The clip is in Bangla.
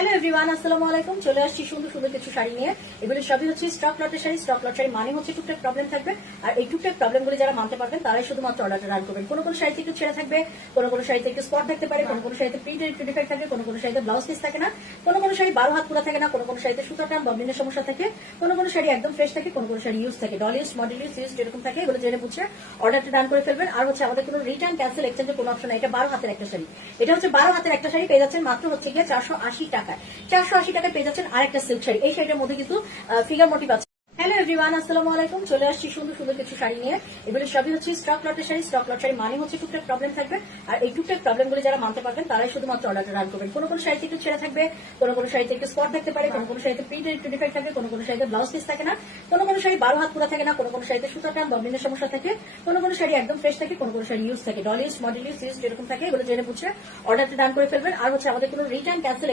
হ্যালো এভরিওয়ান আসসালামু আলাইকুম চলে আসছি সুন্দর সুন্দর কিছু শাড়ি নিয়ে। এগুলি সবই হচ্ছে স্টক লটের শাড়ি। স্টক লট শাড়ি মানে হচ্ছে টুকটাক প্রবলেম থাকবে। আর এই টুকটাক প্রবলেমগুলি যারা মানতে পারবেন, তারাই শুধুমাত্র অর্ডারটা রান করবেন। কোনো কোনো শাড়িতে একটু ছেড়ে থাকবে, কোনো কোনো শাড়িতে একটু স্পট থাকতে পারে, কোনো কোনো শাড়িতে প্রিন্টের একটু ডিফেক্ট থাকে কোনো কোনো শাড়িতে ব্লাউজ পিস থাকে না। কোনো কোনো শাড়ি বারো হাত পুরা থাকে না, কোনো কোনো শাড়িতে সুতো টান ববিনের সমস্যা থাকে। কোনো কোনো শাড়ি একদম ফ্রেশ থাকে, কোনো কোনো শাড়ি ইউজ থাকে। Doll use model use use যেরকম থাকে, এগুলো জেনে বুঝছে অর্ডারটা রান করে ফেলবেন। আর হচ্ছে আমাদের কোনো রিটার্ন ক্যান্সেল এক্সচেঞ্জের কোনো অপশন এটা বারো হাতের একটা শাড়ি। এটা হচ্ছে বারো হাতের একটা শাড়ি, পেয়ে যাচ্ছেন মাত্র হচ্ছে গিয়ে চারশো আশি টাকায়। চারশো আশি টাকায় পেয়ে যাচ্ছেন আরেকটা সিল্ক শাড়ি। এই শাড়িটার মধ্যে কিন্তু ফিগার মোটিভ আছে। হ্যালো এভরিওয়ান আসসালামু আলাইকুম। চলে আসছি সুন্দর সুন্দর কিছু শাড়ি নিয়ে। এগুলো সবই হচ্ছে স্টক লটের শাড়ি। স্টক লট শাড়ি মানে হচ্ছে টুকটাক প্রবলেম থাকবে। আর এই টুকটাক প্রবলেমগুলো যারা মানতে পারবেন, তারাই শুধুমাত্র অর্ডারটা রান করবেন। কোনো কোনো শাড়িতে একটু ছেঁড়া থাকবে, কোনো কোনো শাড়িতে একটু স্পট থাকতে পারে, কোনো কোনো শাড়িতে প্রিন্টের একটু ডিফেক্ট থাকবে, কোনো কোনো শাড়িতে ব্লাউজ পিস থাকে না। কোনো কোনো শাড়ি বারো হাত পুরা থাকে না, কোনো কোনো শাড়িতে সুতো টান ববিনের সমস্যা থাকে। কোনো কোনো শাড়ি একদম ফ্রেশ থাকে, কোনো কোনো শাড়ি ইউজ থাকে। Doll use model use use যেরকম থাকে, এগুলো জেনে বুঝছে অর্ডারটা ডান করে ফেলবেন। আর হচ্ছে আমাদের কোনো রিটার্ন ক্যান্সেল